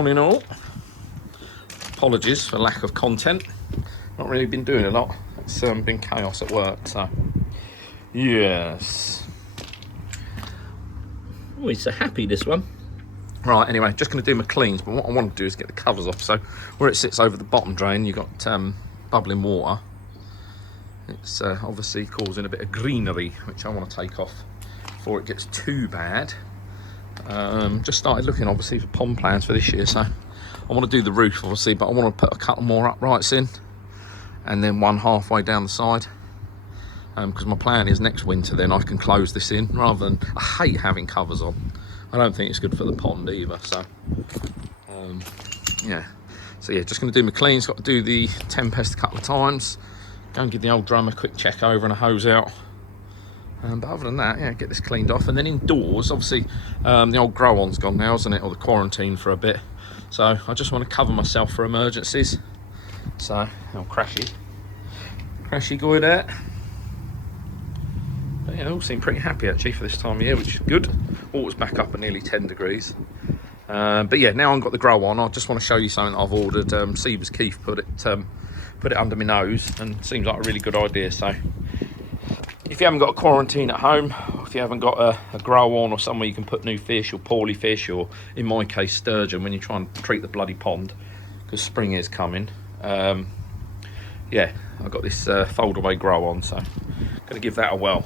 morning all. Apologies for lack of content. Not really been doing a lot. It's been chaos at work, so yes. Oh, he's so happy, this one. Right, anyway, just going to do my cleans, but what I want to do is get the covers off. So where it sits over the bottom drain, you've got bubbling water. It's obviously causing a bit of greenery, which I want to take off before it gets too bad. Just started looking, obviously, for pond plans for this year, so I want to do the roof, obviously, but I want to put a couple more uprights in, and then one halfway down the side. Because my plan is next winter then I can close this in, rather than, I hate having covers on. I don't think it's good for the pond either, so yeah. So yeah, just going to do my cleans. Got to do the Tempest a couple of times, go and give the old drum a quick check over and a hose out, but other than that, yeah, get this cleaned off. And then indoors, obviously the old grow on's gone now, isn't it, or the quarantine for a bit, so I just want to cover myself for emergencies. So old crashy guy there. But yeah, they all seem pretty happy actually for this time of year, which is good. Water's back up at nearly 10 degrees. But yeah, now I've got the grow on, I just want to show you something that I've ordered. Seaver's Keith put it under my nose, and seems like a really good idea. So if you haven't got a quarantine at home, or if you haven't got a grow on or somewhere you can put new fish or poorly fish, or in my case sturgeon, when you try and treat the bloody pond, because spring is coming, yeah, I've got this fold away grow on, so I'm going to give that a whirl.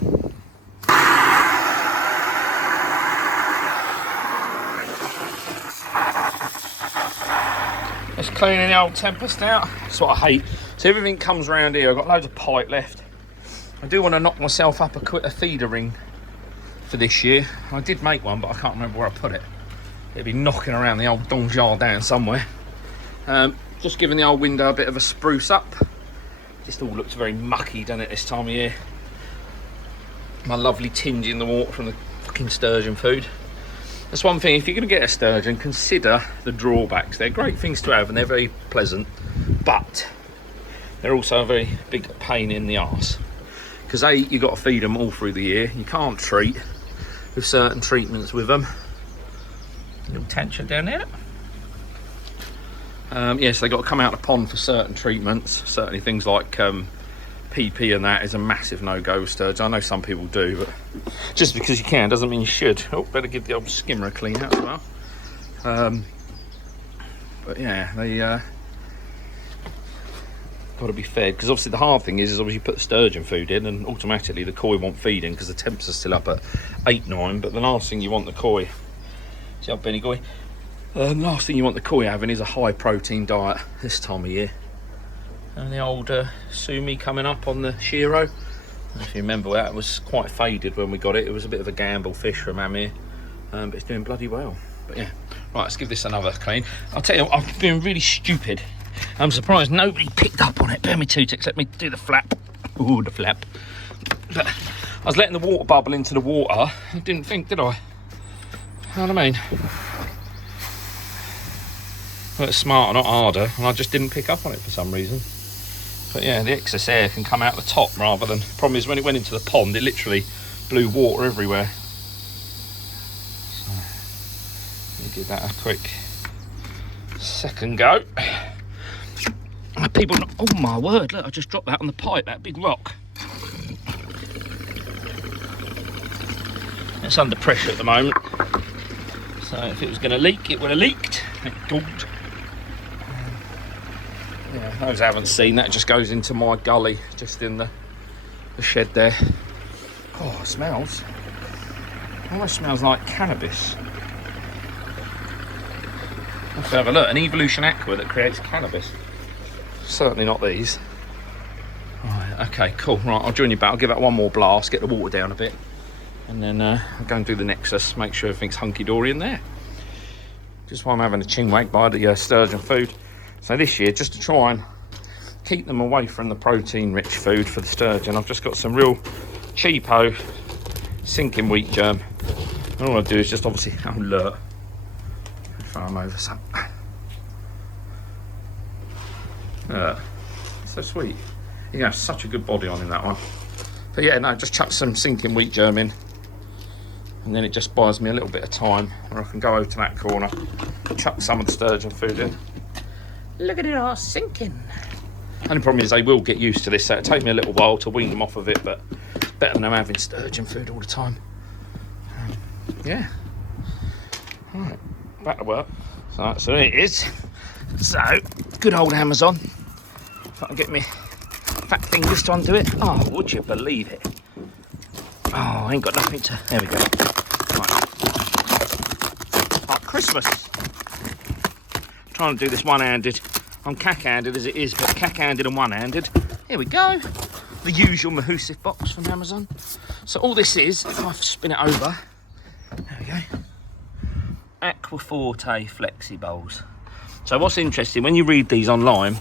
Just cleaning the old Tempest out. That's what I hate. So everything comes around here. I've got loads of pipe left. I do want to knock myself up a feeder ring for this year. I did make one, but I can't remember where I put it. It'd be knocking around the old Don Jardin somewhere. Just giving the old window a bit of a spruce up. Just all looks very mucky, doesn't it, this time of year? My lovely tinge in the water from the fucking sturgeon food. That's one thing, if you're going to get a sturgeon, consider the drawbacks. They're great things to have and they're very pleasant, but they're also a very big pain in the arse. Because A, you've got to feed them all through the year. You can't treat with certain treatments with them. A little tension down there. Yes, they've got to come out of the pond for certain treatments. Certainly things like PP and that is a massive no-go with sturgeon. I know some people do, but just because you can doesn't mean you should. Oh, better give the old skimmer a clean out as well. But yeah, they got to be fed, because obviously the hard thing is obviously you put the sturgeon food in and automatically the koi won't feed in because the temps are still up at 8-9. But the last thing you want the koi, see how Benny Goy? The last thing you want the koi having is a high protein diet this time of year. And the old Sumi coming up on the Shiro. If you remember, that was quite faded when we got it. It was a bit of a gamble fish from Amir, but it's doing bloody well. But yeah, right, let's give this another clean. I'll tell you, I've been really stupid. I'm surprised nobody picked up on it. Bear me 2 ticks, let me do the flap. Ooh, the flap. But I was letting the water bubble into the water. I didn't think, did I? You know what I mean? Well, it's smarter, not harder, and I just didn't pick up on it for some reason. But yeah, the excess air can come out the top rather than... The problem is when it went into the pond, it literally blew water everywhere. So, let me give that a quick second go. People... Oh my word, look, I just dropped that on the pipe, that big rock. It's under pressure at the moment. So if it was going to leak, it would have leaked. It don't. Yeah, those I haven't seen, that just goes into my gully, just in the shed there. Oh, it smells. It almost smells like cannabis. Let's have a look. An Evolution Aqua that creates cannabis. Certainly not these. Right, okay, cool. Right, I'll join you back. I'll give that one more blast, get the water down a bit, and then I'll go and do the Nexus, make sure everything's hunky-dory in there. Just while I'm having a chinwag by the sturgeon food. So this year, just to try and keep them away from the protein-rich food for the sturgeon, I've just got some real cheapo sinking wheat germ. And all I do is just obviously, oh look, throw them over some. So sweet. You have such a good body on in that one. But yeah, no, just chuck some sinking wheat germ in. And then it just buys me a little bit of time where I can go over to that corner, chuck some of the sturgeon food in. Look at it all sinking. Only problem is they will get used to this, so it'll take me a little while to wean them off of it, but it's better than them having sturgeon food all the time. Yeah. All right, back to work. So there it is. So, good old Amazon. If I can get me fat fingers to undo it. Oh, would you believe it? Oh, I ain't got nothing to... There we go. Right. Like Christmas. I'm trying to do this one-handed. I'm cack-handed as it is, but cack-handed and one-handed. Here we go. The usual Mahusif box from Amazon. So all this is, if I spin it over, there we go. AquaForte flexi bowls. So what's interesting, when you read these online,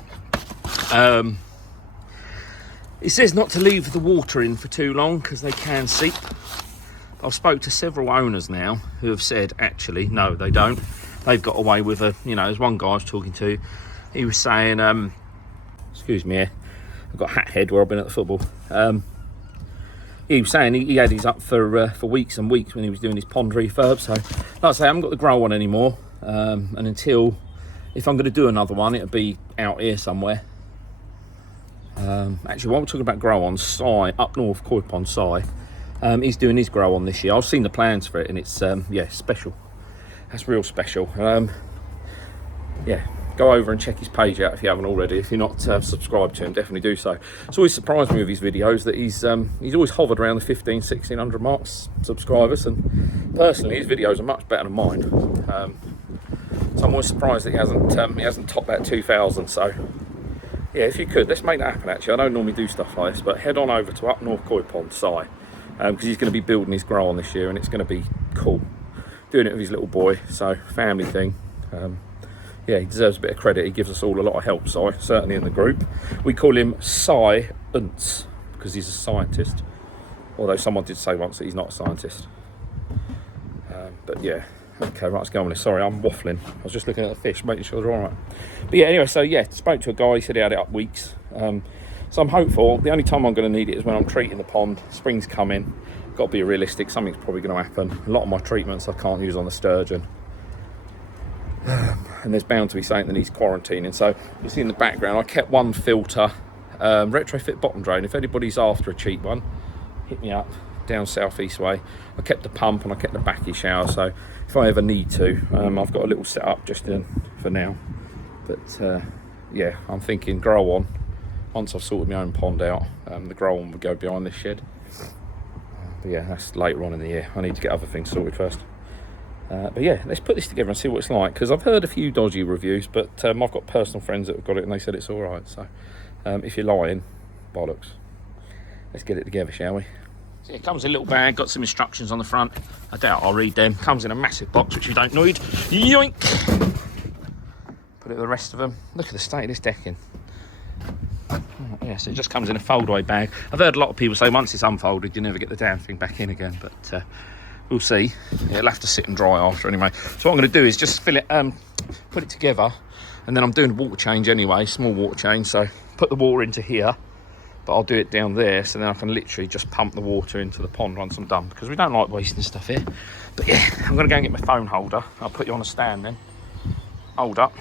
it says not to leave the water in for too long because they can seep. I've spoke to several owners now who have said, actually, no, they don't. They've got away with a, you know, there's one guy I was talking to, he was saying, excuse me, I've got hat head where I've been at the football. He was saying he had his up for weeks and weeks when he was doing his pond refurb. So, like I say, I haven't got the grow on anymore. And until, if I'm going to do another one, it'll be out here somewhere. Actually, while we're talking about grow on, Si, up north, Koi Pond, Si, he's doing his grow on this year. I've seen the plans for it, and it's, yeah, special. That's real special. Yeah. Go over and check his page out if you haven't already. If you're not subscribed to him, definitely do so. It's always surprised me with his videos that he's always hovered around the 1,500-1,600 marks subscribers, and personally his videos are much better than mine. So I'm always surprised that he hasn't topped that 2,000. So yeah, if you could, let's make that happen. Actually, I don't normally do stuff like this, but head on over to up north Koi Pond, Si, because he's going to be building his grow on this year, and it's going to be cool. Doing it with his little boy, so family thing. Yeah, he deserves a bit of credit. He gives us all a lot of help, Si, certainly in the group. We call him Science because he's a scientist. Although someone did say once that he's not a scientist. But yeah, okay, right, let's go on this. Sorry, I'm waffling. I was just looking at the fish, making sure they're all right. But yeah, anyway, so yeah, spoke to a guy. He said he had it up weeks. So I'm hopeful. The only time I'm going to need it is when I'm treating the pond. Spring's coming. Got to be realistic. Something's probably going to happen. A lot of my treatments I can't use on the sturgeon. And there's bound to be something that needs quarantining. So you see in the background, I kept one filter, retrofit bottom drain. If anybody's after a cheap one, hit me up down southeast way. I kept the pump and I kept the backy shower. So if I ever need to, I've got a little setup just for now. But yeah, I'm thinking grow on. Once I've sorted my own pond out, the grow on would go behind this shed. But yeah, that's later on in the year. I need to get other things sorted first. But yeah, let's put this together and see what it's like, because I've heard a few dodgy reviews, but I've got personal friends that have got it and they said it's all right. So if you're lying, bollocks. Let's get it together, shall we? So it comes in a little bag, got some instructions on the front. I doubt I'll read them. Comes in a massive box, which you don't need. Yoink! Put it with the rest of them. Look at the state of this decking. Oh, yeah, so it just comes in a fold-away bag. I've heard a lot of people say once it's unfolded, you never get the damn thing back in again, but we'll see. Yeah, it'll have to sit and dry after anyway. So what I'm going to do is just fill it, put it together, and then I'm doing a water change anyway, small water change. So put the water into here, but I'll do it down there, so then I can literally just pump the water into the pond once I'm done, because we don't like wasting stuff here. But yeah, I'm going to go and get my phone holder. I'll put you on a stand then. Hold up.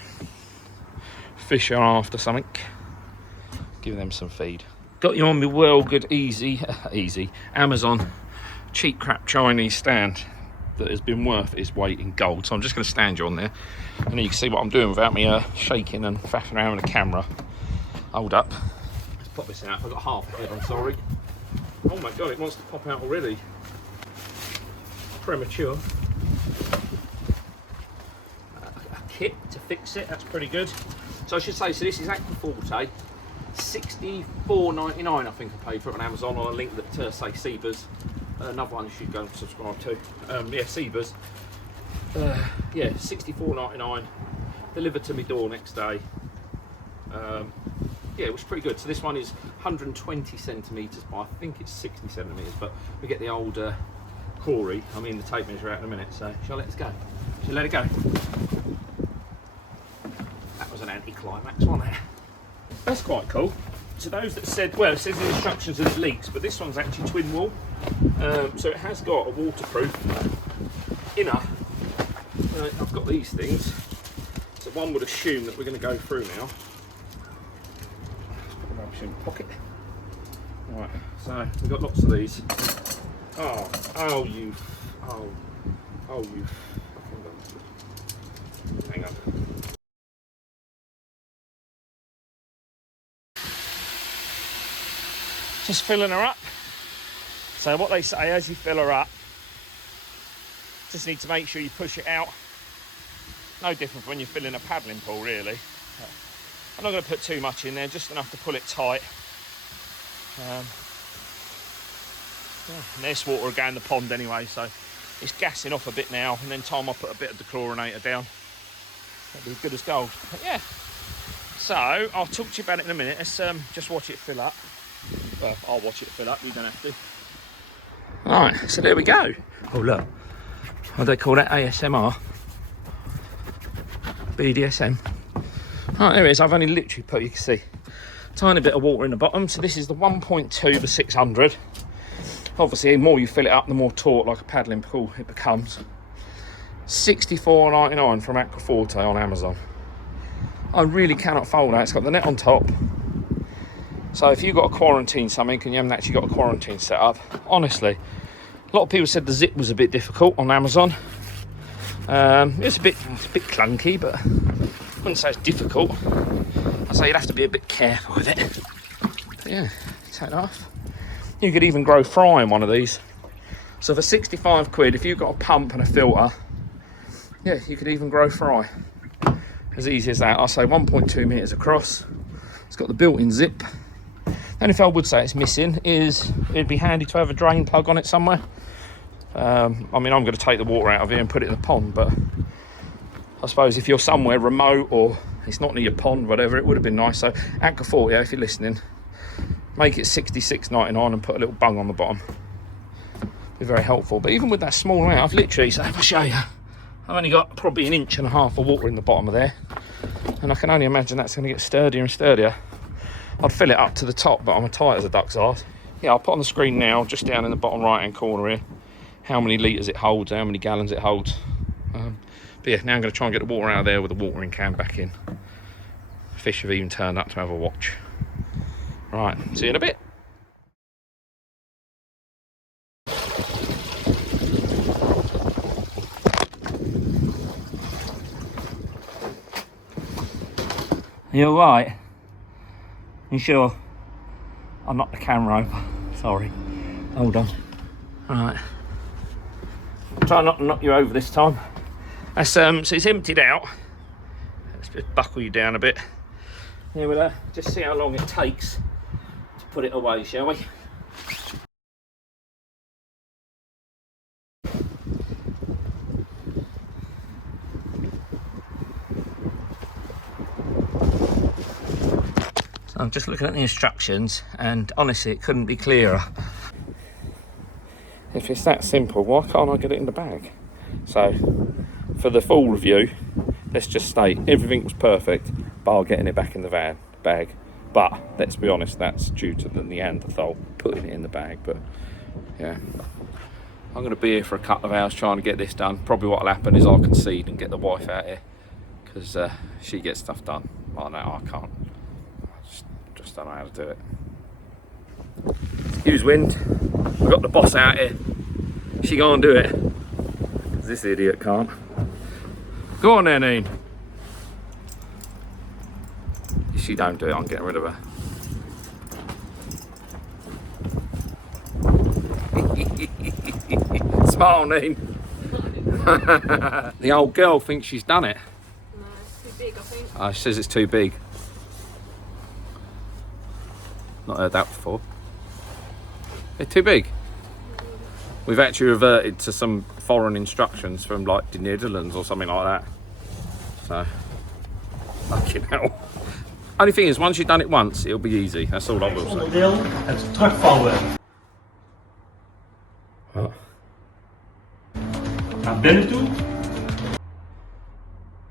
Fish are after something. Give them some feed. Got you on my well good easy Amazon cheap crap Chinese stand that has been worth its weight in gold. So I'm just going to stand you on there, and you can see what I'm doing without me shaking and faffing around with the camera. Hold up. Let's pop this out. I've got half of it, I'm sorry. Oh my god, it wants to pop out already. Premature. A kit to fix it, that's pretty good. So I should say, so this is AquaForte. $64.99 I think I paid for it on Amazon, on a link that say Seabers. Another one you should go and subscribe to. Yeah, Seabers. Yeah, $64.99. Delivered to my door next day. Yeah, it was pretty good. So this one is 120 centimetres by, I think it's 60 centimetres, but we get the old Corey. I mean the tape measure out in a minute, so shall I let us go? Shall I let it go? That was an anti-climax, wasn't it? That's quite cool. To those that said, well, it says in the instructions that it leaks, but this one's actually twin wall. So it has got a waterproof inner. I've got these things, so one would assume that we're going to go through now. Rubbish in the pocket. Right, so we've got lots of these. Oh you fucking bastard. Hang on. Just filling her up. So what they say, as you fill her up, just need to make sure you push it out. No different from when you're filling a paddling pool, really. I'm not going to put too much in there, just enough to pull it tight. And this water will go in the pond anyway, so it's gassing off a bit now, and then time I'll put a bit of the chlorinator down. That'll be as good as gold. But yeah, so I'll talk to you about it in a minute. Let's just watch it fill up. Well, I'll watch it fill up, you don't have to. Alright, so there we go. Oh look, what do they call that? ASMR? BDSM. Right, there it is. I've only literally put, you can see, a tiny bit of water in the bottom. So this is the 1.2 for 600. Obviously, the more you fill it up, the more taut, like a paddling pool, it becomes. $64.99 from AquaForte on Amazon. I really cannot fold that. It's got the net on top. So if you've got to quarantine something and you haven't actually got a quarantine set up, honestly, a lot of people said the zip was a bit difficult on Amazon. It's a bit clunky, but I wouldn't say it's difficult. I'd say you'd have to be a bit careful with it. But yeah, take it off. You could even grow fry in one of these. So for 65 quid, if you've got a pump and a filter, yeah, you could even grow fry. As easy as that. I'll say 1.2 metres across. It's got the built-in zip. The only thing I would say it's missing is it'd be handy to have a drain plug on it somewhere. I mean, I'm going to take the water out of here and put it in the pond, but I suppose if you're somewhere remote or it's not near your pond, whatever, it would have been nice. So AquaForte, yeah, if you're listening, make it $66.99 and put a little bung on the bottom. Be very helpful. But even with that small amount, I've literally, so if I show you, I've only got probably 1.5 inches of water in the bottom of there, and I can only imagine that's going to get sturdier and sturdier. I'd fill it up to the top, but I'm as tight as a duck's arse. Yeah, I'll put on the screen now, just down in the bottom right hand corner here, how many litres it holds, how many gallons it holds. But yeah, now I'm going to try and get the water out of there with the watering can back in. Fish have even turned up to have a watch. Right, see you in a bit. Are you alright? You sure? I'll knock the camera over. Sorry. Hold on. Right. Try not to knock you over this time. That's, so it's emptied out. Let's just buckle you down a bit. Yeah, we'll just see how long it takes to put it away, shall we? So I'm just looking at the instructions, and honestly, it couldn't be clearer. If it's that simple, why can't I get it in the bag? So, for the full review, let's just state everything was perfect, bar getting it back in the bag. But let's be honest, that's due to the Neanderthal putting it in the bag. But yeah, I'm going to be here for a couple of hours trying to get this done. Probably what'll happen is I'll concede and get the wife out here, because she gets stuff done. I know I can't. I just don't know how to do it. Excuse wind. I've got the boss out here. She can't do it. This idiot can't. Go on then, Ian. If she don't do it, I'm getting rid of her. Smile, Ian. The old girl thinks she's done it. No, it's too big, I think. She says it's too big. Not heard that before. It's too big. We've actually reverted to some foreign instructions from like the Netherlands or something like that. So, fucking hell. Only thing is, once you've done it once, it'll be easy. That's all I will say. Onderdeel, het terugvouwen. What? Naar binnen toe.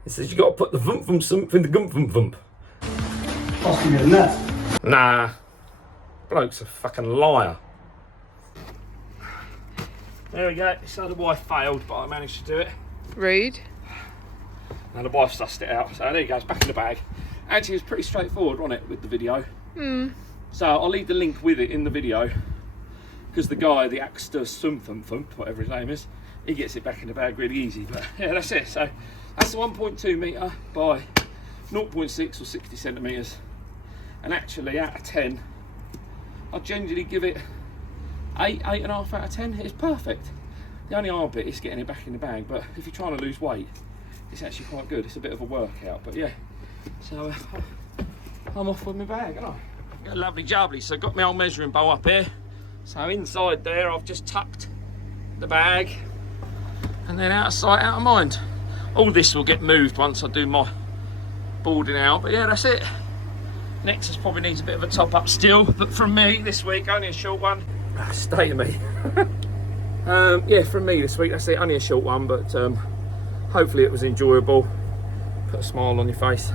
It says you got to put the vump from something in the gump vump. Past hij weer net. Nah. Bloke's a fucking liar. There we go. So the wife failed, but I managed to do it. Rude. And the wife sussed it out. So there you go, it's back in the bag. Actually, it's pretty straightforward, wasn't it, with the video? So I'll leave the link with it in the video, because the guy, the Axter Thump, whatever his name is, he gets it back in the bag really easy. But yeah, that's it. So that's the 1.2 metre by 0.6 or 60 centimetres. And actually, out of 10, I'll generally give it 8.5 out of 10. It's perfect. The only hard bit is getting it back in the bag, but if you're trying to lose weight, it's actually quite good. It's a bit of a workout, but yeah. So I'm off with my bag, aren't I? Got a lovely jubbly. So I've got my old measuring bowl up here. So inside there, I've just tucked the bag, and then out of sight, out of mind. All this will get moved once I do my boarding out, but yeah, that's it. Nexus probably needs a bit of a top up still, but from me this week, only a short one. Stay to me. Yeah, from me this week, that's it. Only a short one, but hopefully it was enjoyable. Put a smile on your face.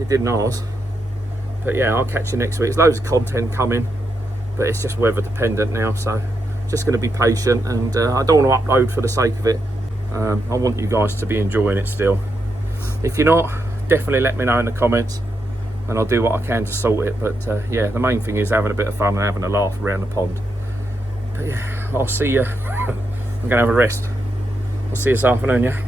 It didn't ours. But yeah, I'll catch you next week. There's loads of content coming, but it's just weather dependent now, so just going to be patient, and I don't want to upload for the sake of it. I want you guys to be enjoying it still. If you're not, definitely let me know in the comments, and I'll do what I can to sort it. But yeah, the main thing is having a bit of fun and having a laugh around the pond. But yeah, I'll see you. I'm going to have a rest. I'll see you this afternoon, yeah?